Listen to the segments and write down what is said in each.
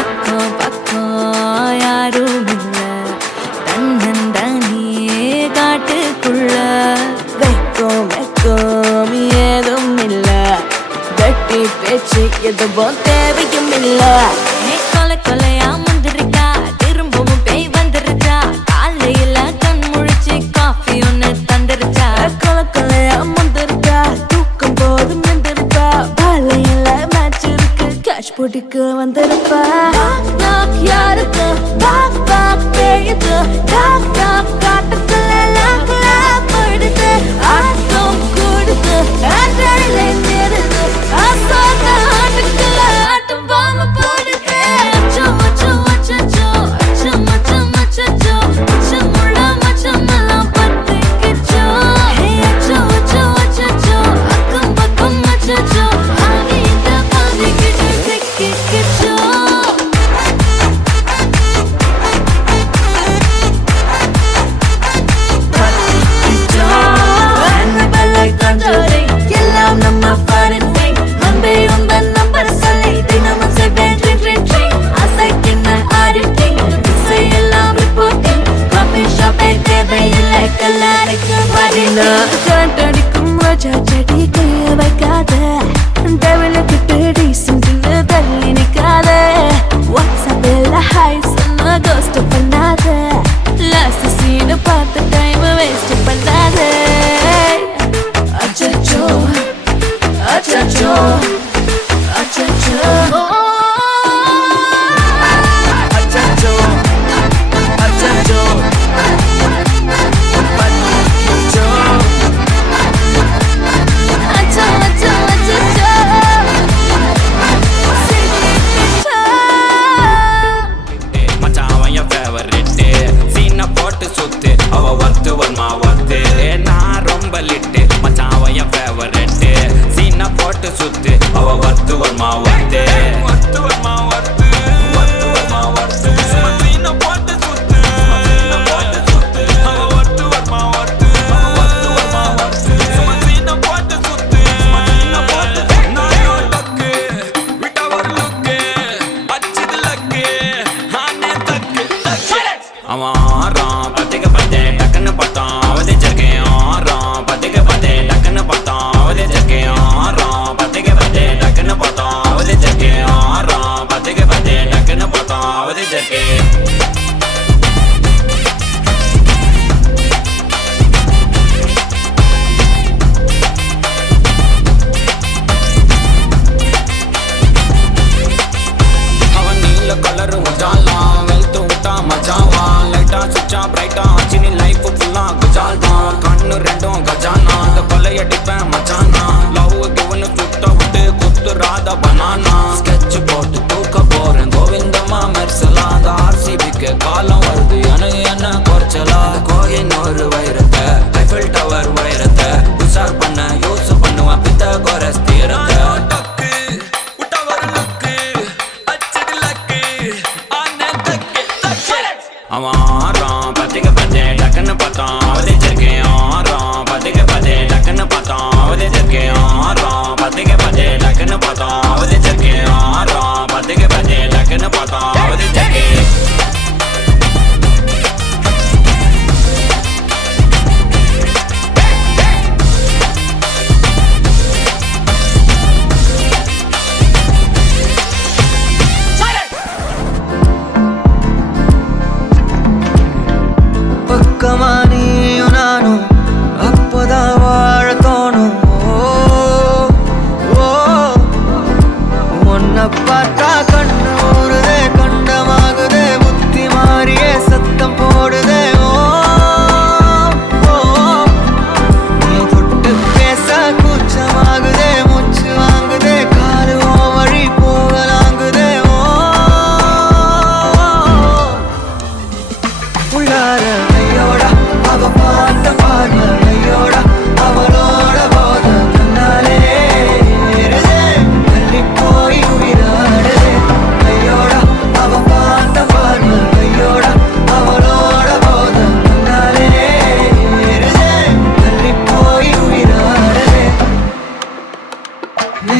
அக்கம் பக்கம் யாரும் இல்ல, தன்னந்தனியே காட்டுக்குள்ள. வெக்கம் வெக்கம் ஏதும் இல்ல, வெட்டி பேச்சு எதுவும் தேவையும் இல்ல. கொலை கொலையா முந்திருக்கா, திரும்பவும் பேய் வந்துருச்சா, காலையில கண் முழிச்சு காஃபி ஒன்னு தந்துருச்சா. கொலை கொலையா முந்திருக்கா, தூக்கம் போதும் வந்துருக்கா, பாலையில மேட்ச் இருக்கு, கேஷ் போட்டுக்கு வந்திருப்பா. யாருக்கு பாக் பாக் பேயுது, டாக் டாக் காட்டுக்குள்ள லாக் லாக் போயிடுது. ஆட்டம் கூடுது, ஆட்டடிலே சேருது, ஆசாத ஆட்டுக்குள்ள ஆட்டம் பாம்பு போடுது. அச்சம் அச்சம் அச்சச்சோ, அச்சம் அச்சம் அச்சச்சோ, அச்சமுள்ள மச்சமெல்லாம் பத்திக்கிச்சோ. அச்சம் அச்சம் அச்சச்சோ, அக்கம் பக்கம் அச்சச்சோ, ஆகிட்ட பாதிக்கிட்டு சிக்கிக்கிச்சோ.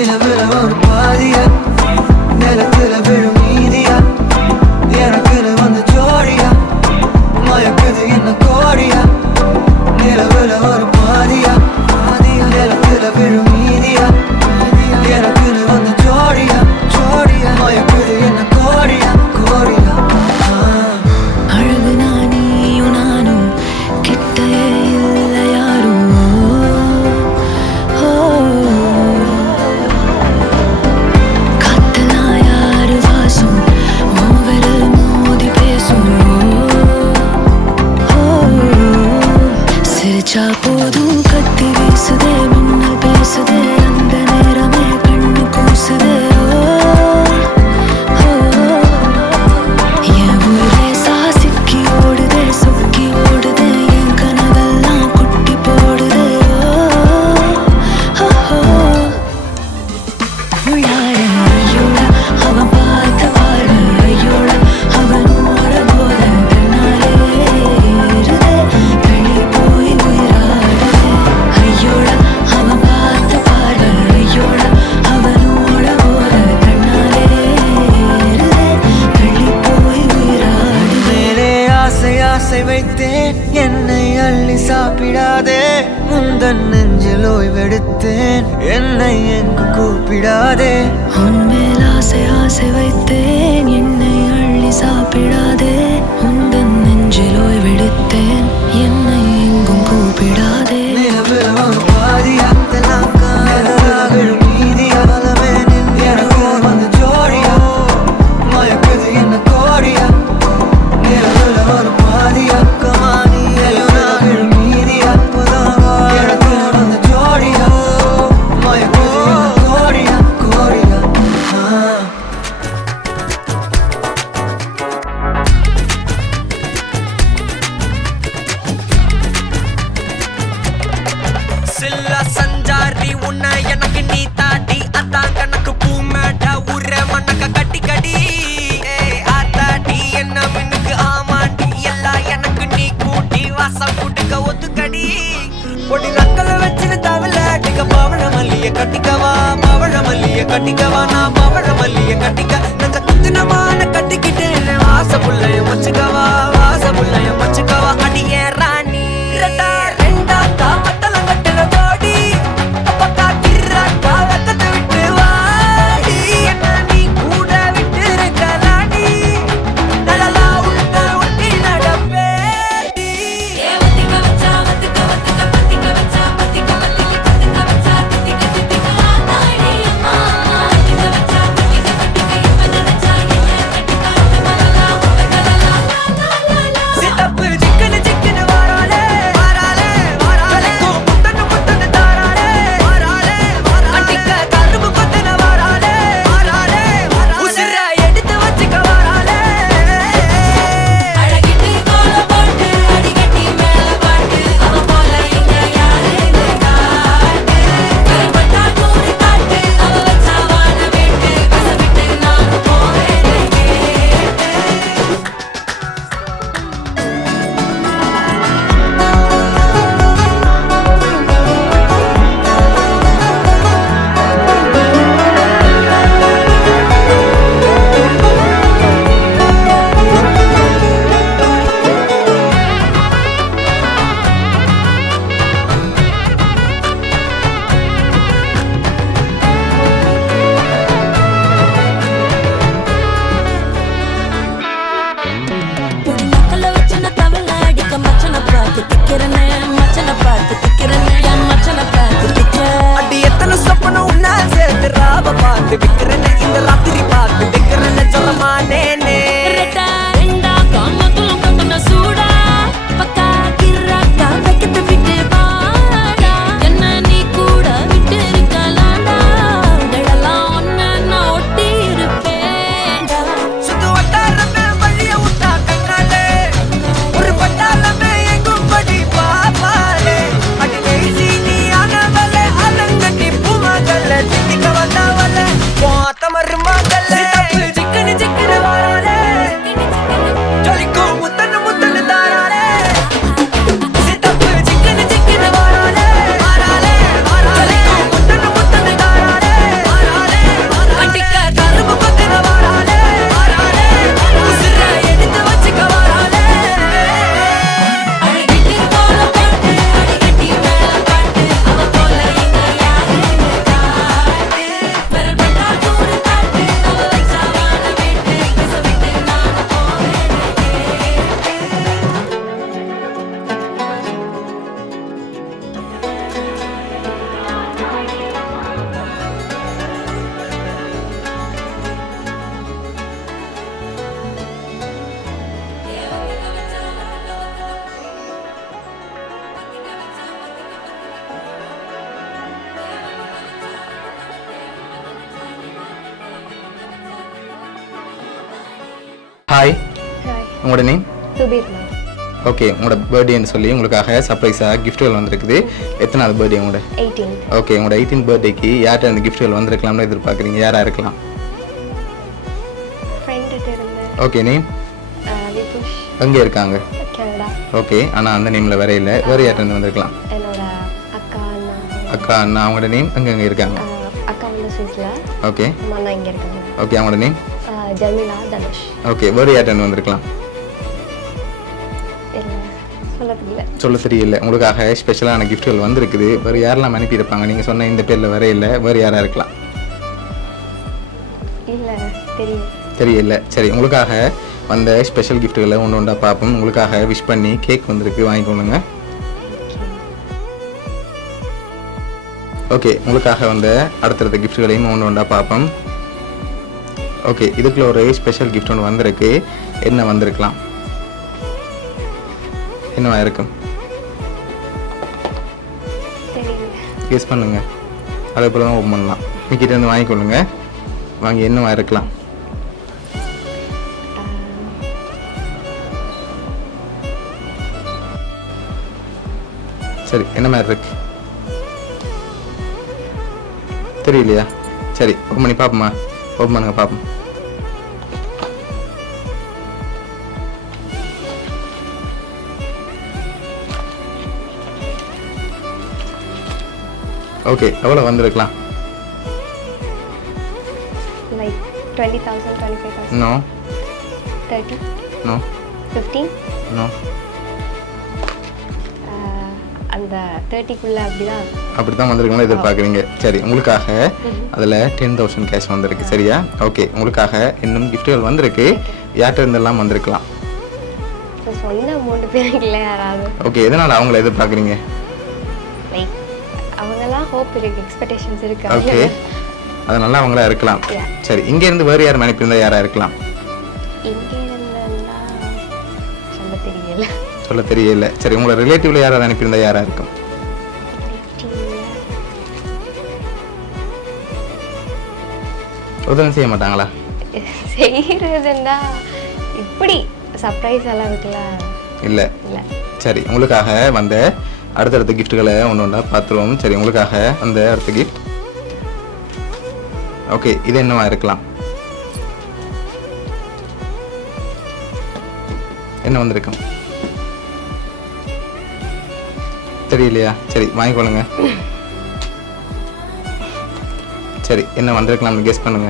நிலவுல ஒரு பாதியா நிலத்துல விழும் மீதியா எனக்குன்னு வந்து ஜோடியா மயக்குது என்ன கோடியா நிலவுல ஒரு பாதியா நிலத்துல விழும் மீதியா எனக்குன்னு வந்து ஜோடியா மயக்குது என்ன கோடியா அழகு நானியும் நானும் கிட்டே இல்லை யாரும் காத்தெல்லாம் யாரு வாசம் மூவரில் மோதி பேசும் சிரிச்சா போதும் கத்தி வீசுதே மின்னல் பேசுதே அந்த நேரமே கண்ணு கூசுதே என் ஊரே சாசிக்கி ஓடுதே சொக்கி ஓடுதே என் கனவெல்லாம் குட்டி போடுதே உள்ளார ஐயோட அவன் பார்த்த பார்வை ஐயோட அவன் ஓர போத கண்ணாலே ஏறுதே வெளி போய் உயிராடுதே ஐயோட அவன் பார்த்த பார்வை ஐயோட அவன் ஓர போத கண்ணாலே ஏறுதே வெளி போய் உயிராடுதே மேலே ஆசை வைத்தேன் என்னை அள்ளி சாப்பிடாதே முந்தன் நெஞ்சில் ஓய்வெடுத்தேன் என்னை எங்கு கூப்பிடாதே உன்மேல் ஆசை வைத்தேன் என்னை அள்ளி சாப்பிடாதே உந்தன் நெஞ்சில் ஓய்வெடுத்தேன் என்னை எங்கும் கூப்பிடாதே நிலவுல ஒரு பாதியா நிலத்துல விழும் மீதியா எனக்கு வந்து ஜோடியா மயக்குது என்ன கோடியா நிலவுல ஒரு பாதியா நிலத்துல விழும் மீதியா எனக்கு வந்து ஜோடியா மயக்குது என்ன கோடியா சில்ல சஞ்சாரி உன்னை எனக்கு நீ தாட்டி அதான் கணக்கு பூ மேட்ட உர மண்ணக்க கட்டி கடி ஆத்தாட்டி என்ன மின்னுக்கு ஆமாண்டி எல்லாம் எனக்கு நீ கூட்டி வாசம் கூட்டுக்க ஒத்துக்கடி பொடி நக்கல வச்சிரு தவில அடிக்க பவழ மல்லிய கட்டிக்கவா நான் பவழ மல்லிய கட்டிக்க நெஞ்ச குத்தினமான கட்டிக்கிட்டேன் வாச புள்ளைய வச்சுக்கவா அடியே ராணி ரெண்டா தாமத்தலம் கட்டுற போடி அப்பக்கா கிராக்கா வெக்கத்தை விட்டு வாடி என்ன நீ கூட விட்டு இருக்கலாடி நலலா உள்ள ஒட்டி நடப்பேடி சிட்டப்பு சிக்கனு வாராலே முத்தன்னு தாராலே அட்டிக்க கரும்பு கொத்தன வாராலே உசிர எடுத்து வச்சுக்க வாராலே அழகிட்டு கோல போட்டு அடிக்கட்டி மேல பாட்டு அவ போல இங்க யாரு காட்டு கருப்பட்டா கூறி காட்டு அவ வச்சா வாழ வேட்டு கசவிட்டு நானும் போவேன் பொடி நக்கல வச்சன தவள அடிக்க மச்சன பார்த்து திக்கிறனே என் மச்சன பார்த்து திக்கிற அடி எத்தனை சொப்பனம் உன்னா சேர்த்து ராவ பார்த்து விக்கிறேன்னு இந்த ராத்திரி பார்த்து விக்கிறேன்னு சொல்லமானேனே ரெண்டா காமத்துலம் கட்டன சூடா பக்கா கிராக்கா வைக்கத்து விட்டு பாடா என்ன நீ கூட விட்டு இருக்கலாம்டா நிழலாம் ஒன்ன நான் ஒட்டி இருப்பேன்டா சுத்து வட்டாரமே வழிய விட்டா கண்ணாலே ஒரு பட்டாளமே எங்கும் படி பாப்பாலே அடி பேசி நீ ஆனவளே அலங்கட்டி பூமகள திட்டிக்க வந்தவளே போத்த மருமகளே சிக்கனு வாராலே ஹாய், ஹாய் உங்களோட நேம்? சுபீர்மா. ஓகே, உங்களோட பர்த்டேன்னு சொல்லி உங்களுக்காக சர்ப்ரைஸாக கிஃப்ட்டுகள் வந்திருக்குது. எத்தனாவது பர்த்டே உங்களோட? 18th. ஓகே, உங்களோட 18th பர்த்டேக்கு யார்கிட்ட அந்த கிஃப்ட்டுகள் வந்திருக்கலாம்னு எதிர்பார்க்குறீங்க? யாராக இருக்கலாம்? ஃப்ரெண்டுகிட்ட இருந்து ஓகே, நேம்? விபுஷ், எங்கே இருக்காங்க? கனடா. ஓகே, ஆனால் அந்த நேமில் வேற இல்லை. வேறு யார்கிட்ட வந்திருக்கலாம்? என்னோட அக்கா அண்ணா. அக்கா அண்ணா அவங்களோட நேம் எங்கே இருக்காங்க? அக்கா வந்து சுவிஸில், ஓகே அண்ணா இங்கே இருக்காங்க. ஓகே, அவங்களோட நேம்? ஜமீலா, தனுஷ். ஓகே, வேறு யார்கிட்ட வந்திருக்கலாம்? இல்லை, சொல்ல தெரியல. சொல்ல தெரியல. உங்களுக்காக ஸ்பெஷலான கிஃப்ட்டுகள் வந்திருக்குது. வேறு யாரெல்லாம் அனுப்பியிருப்பாங்க? நீங்கள் சொன்ன இந்த பேரில் வேற இல்லை. வேறு யாராக இருக்கலாம்? இல்லை, தெரியல. தெரியல. சரி, உங்களுக்காக வந்த ஸ்பெஷல் கிஃப்ட்டுகளை ஒன்று ஒன்றா பார்ப்போம். உங்களுக்காக விஷ் பண்ணி கேக் வந்திருக்கு, வாங்கிக்கொள்ளுங்க. ஓகே, உங்களுக்காக வந்த அடுத்தடுத்த கிஃப்ட்டுகளையும் ஒன்று ஒன்றா பார்ப்போம். ஓகே, இதுக்குள்ள ஒரு ஸ்பெஷல் கிஃப்ட் ஒன்று வந்திருக்கு. என்ன வந்திருக்கலாம்? என்னவா இருக்கும்? தெரியல. கெஸ் பண்ணுங்க. அதே போல தான் ஓப்பன் பண்ணலாம். மிக்கிட்ட இருந்து வாங்கிக்கொள்ளுங்க. வாங்கி என்னவா இருக்கலாம்? சரி, என்ன மாதிரி இருக்கு? தெரியலையா? சரி, ஓப்பன் பண்ணி பார்ப்போமா? ஓப்பன் பண்ணுங்க பார்ப்போம். ஓகே, எவ்வளோ வந்திருக்கலாம்? Like 20,000, 25,000, no 30, no 15. நோ. அந்த 30க்குள்ள அப்படிதான். அப்படி தான் வந்திருக்கீங்களா எதிர்பார்க்குறீங்க? சரி, உங்களுக்காக அதில் 10,000 கேஷ் வந்திருக்கு. சரியா? ஓகே, உங்களுக்காக இன்னும் கிஃப்ட்டுகள் வந்திருக்கு. யார்கிட்ட இருந்தெல்லாம் வந்திருக்கலாம்? இப்போ சொன்ன 3 பேருக்கு இல்லை யாராவது. ஓகே, எதனால் அவங்கள எதிர்பார்க்குறீங்க? லைக் அவங்கெல்லாம் ஹோப் இருக்கு, எக்ஸ்பெக்டேஷன்ஸ் இருக்கு. ஓகே, அதனால அவங்களா இருக்கலாம். Yeah. சரி, இங்கேருந்து வேறு யார் அனுப்பியிருந்தா யாராக இருக்கலாம்? இங்கே இருந்தா சொல்ல தெரியல. சொல்ல தெரியல. சரி, உங்களோட ரிலேட்டிவ்ல யாராவது அனுப்பியிருந்தா யாராக இருக்கும்? உதவி செய்ய மாட்டாங்களா? செய்யறதுன்னா இப்படி சர்ப்ரைஸ் எல்லாம் இருக்குல்ல. இல்லை. இல்லை. சரி, உங்களுக்காக வந்த அடுத்தடுத்த கிஃப்ட்டுகளை ஒன்று ஒன்றா பார்த்துருவோம். சரி, உங்களுக்காக அந்த அடுத்த கிஃப்ட். ஓகே, இது என்னவா இருக்கலாம்? என்ன வந்திருக்கும்? தெரியலையா? சரி, வாங்கிக்கொள்ளுங்க. சரி, என்ன வந்திருக்கலாம்னு கெஸ் பண்ணுங்க.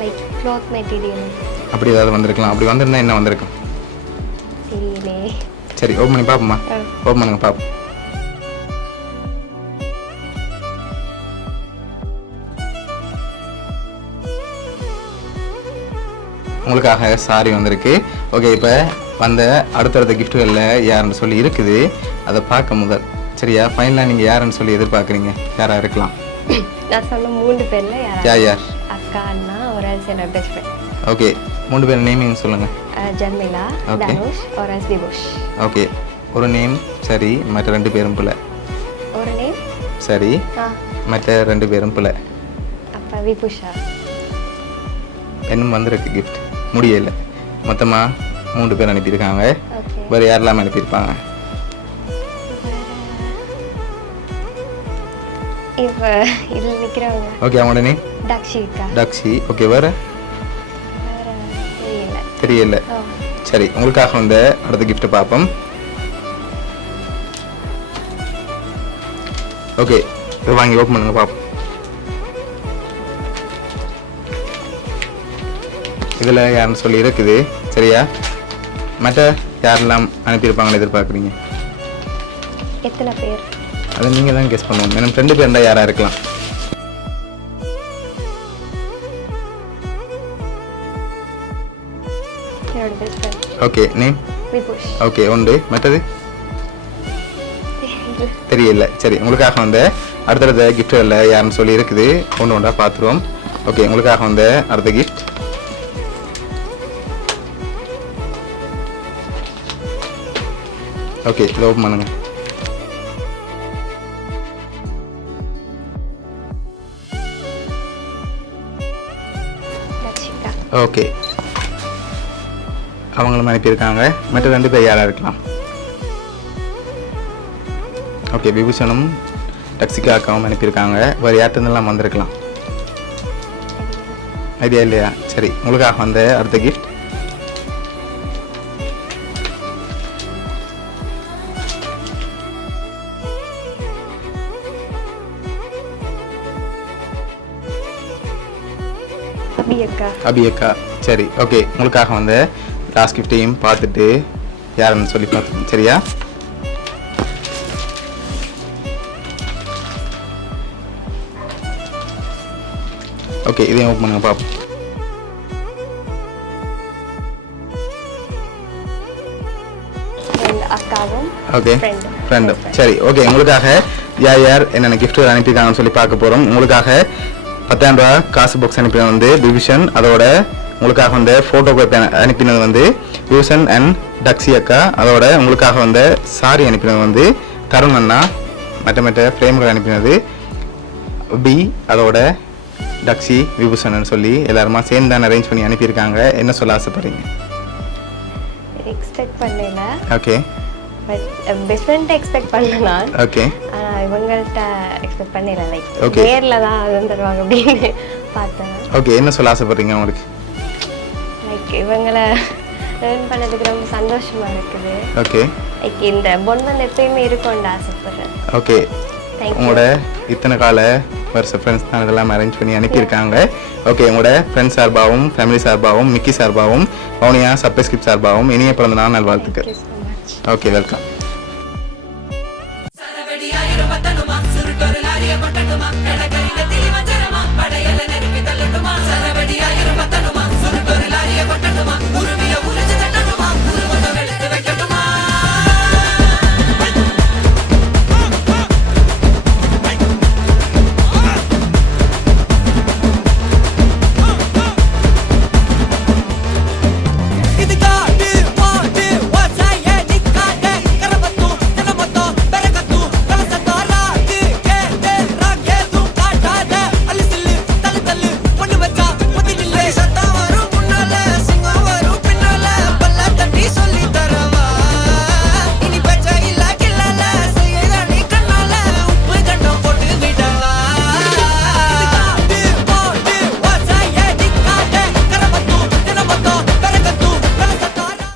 Like cloth material. அப்படி ஏதாவது வந்திருக்கலாம். அப்படி வந்திருந்தா என்ன வந்திருக்கும்? தெரியலே. சரி, ஓப்பன் பண்ணி பார்ப்போமா? ஓப்பன் பண்ணுங்க பார்ப்போம். உங்களுக்காக சாரி வந்திருக்கு. ஓகே, இப்போ வந்த அடுத்தடுத்த கிஃப்ட்டுகளில் யாருன்னு சொல்லி இருக்குது, அதை பார்க்க முதல். சரியா? ஃபைனலாக நீங்கள் யாருன்னு சொல்லி எதிர்பார்க்குறீங்க? யாராக இருக்கலாம்? நான் சொன்ன 3 பேர்ல யார் யார்? அக்கா அண்ணா ஒரு ஆள் என்னோட பெஸ்ட் ஃப்ரெண்ட். ஓகே, 3 பேர் நேமிங் சொல்லுங்கள். ஜர்மிளா, Okay. தனுஷ் ஒரு ஆள் திபுஷ். ஓகே, ஒரு நேம் சரி, மற்ற 2 பேரும் பிள்ளை. ஒரு நேம் சரி, மற்ற 2 பேரும் பிள்ளை. அப்போ விபுஷா. இன்னும் வந்திருக்கு கிஃப்ட், முடியலை. மொத்தமாக 3 பேர் அனுப்பியிருக்காங்க. ஓகே. வேறு யாரெல்லாம் அனுப்பியிருப்பாங்க? இப்போ இதில் நிற்கிறவங்க ஓகே, அவங்களோட நேம்? தக்ஷிகா. டாக்ஸி. ஓகே, வேறு? வேற தெரியல. தெரியல. ஓ, சரி, உங்களுக்காக வந்த அடுத்த கிஃப்ட்டை பார்ப்போம். ஓகே, இது வாங்கி ஓப்பன் பண்ணுங்க பார்ப்போம். இதில் யாருன்னு சொல்லி இருக்குது. சரியா? மற்ற யாரெல்லாம் அனுப்பியிருப்பாங்கன்னு எதிர்பார்க்குறீங்க? எத்தனை பேர்? அதை நீங்கள் தான் கெஸ் பண்ணுவோம். மேடம் 2 பேர் இருந்தால் யாராக இருக்கலாம்? என்னோட best friend okay, name? Vibush. Okay, உண்டு. மற்றது தெரியல. தெரியல. சரி, உங்களுக்காக வந்த அடுத்தடுத்த கிஃப்ட்டுகளில் யாருன்னு சொல்லி இருக்குது, ஒன்று ஒன்றா பார்த்துருவோம். ஓகே, உங்களுக்காக வந்த அடுத்த கிஃப்ட். ஓகே, இதை ஓப்பன் பண்ணுங்க. ஓகே, அவங்களும் அனுப்பியிருக்காங்க. மற்ற 2 பேர் யாராக இருக்கலாம்? ஓகே, விபூஷனும் டக்ஸிகா அக்காவும் அனுப்பியிருக்காங்க. வேறு யார்ட்டெல்லாம் வந்திருக்கலாம்? ஐடியா இல்லையா? சரி, உங்களுக்காக வந்த அடுத்த கிஃப்ட் அபி அக்கா. அபி அக்கா. சரி, ஓகே, உங்களுக்காக வந்த லாஸ்ட் கிஃப்டையும் பார்த்துட்டு யாருன்னு சொல்லி பார்த்துக்கோங்க. சரியா? ஓகே, இதையும் ஓப்பன் பண்ணுங்க பாப்போம். friend அக்காவும் ஓகே, friend. ஃப்ரெண்டும். சரி, ஓகே, உங்களுக்காக யார் யார் என்னென்ன கிஃப்ட் அனுப்பியிருக்காங்கன்னு சொல்லி பார்க்க போகிறோம். உங்களுக்காக 10,000 ரூபா காசு பாக்ஸ் அனுப்பினது வந்து விபூஷன். அதோட உங்களுக்காக வந்து ஃபோட்டோ காப்பி அனுப்பினது வந்து விபூஷன் அண்ட் டக்ஸி அக்கா. அதோட உங்களுக்காக வந்து சாரி அனுப்பினது வந்து தருண் அண்ணா. மற்ற ஃப்ரேம்கள் அனுப்பினது பி, அதோட டக்ஸி, விபூஷன் சொல்லி எல்லாருமா சேர்ந்து தான் அரேஞ்ச் பண்ணி அனுப்பியிருக்காங்க. என்ன சொல்ல ஆசைப்படுறீங்க? எக்ஸ்பெக்ட் பண்ணல. Okay, but best friend expect பண்ணல. ஓகே, ஆனால் இவங்கள்ட்ட எக்ஸ்பெக்ட் பண்ணல. Like Okay. நேரில் தான் அது தருவாங்க அப்படின்னு பார்த்தேன். ஓகே, என்ன சொல்ல ஆசைப்படுறீங்க உங்களுக்கு? லைக் இவங்களை லேர்ன் பண்ணதுக்கு ரொம்ப சந்தோஷமா இருக்குது. ஓகே, லைக் இந்த பொன் வந்து எப்பயுமே இருக்கும்னு ஆசைப்படுறேன். Okay, thank you. உங்களோட இத்தனை கால வருஷ ஃப்ரெண்ட்ஸ் தான் இதெல்லாம் அரேஞ்ச் பண்ணி அனுப்பியிருக்காங்க. ஓகே, உங்களோட ஃப்ரெண்ட்ஸ் சார்பாகவும் ஃபேமிலி சார்பாகவும் மிக்கி சார்பாகவும் பவுனியா சப்ஸ்கிரிப்ட் சார்பாகவும் இனிய பிறந்த நாள் நல்வாழ்த்துக்கள். Thank you so much. Okay, welcome. சரவெடியாயிரம் பத்தனுமா சுருட்டொரு லாரிய கொட்டட்டுமா கடற்கரையில திரிவஞ்சரமா படையல நெருக்கி தள்ளட்டுமா சரவெடியாயிரம் பத்தனுமா சுருட்டொரு லாரிய கொட்டட்டுமா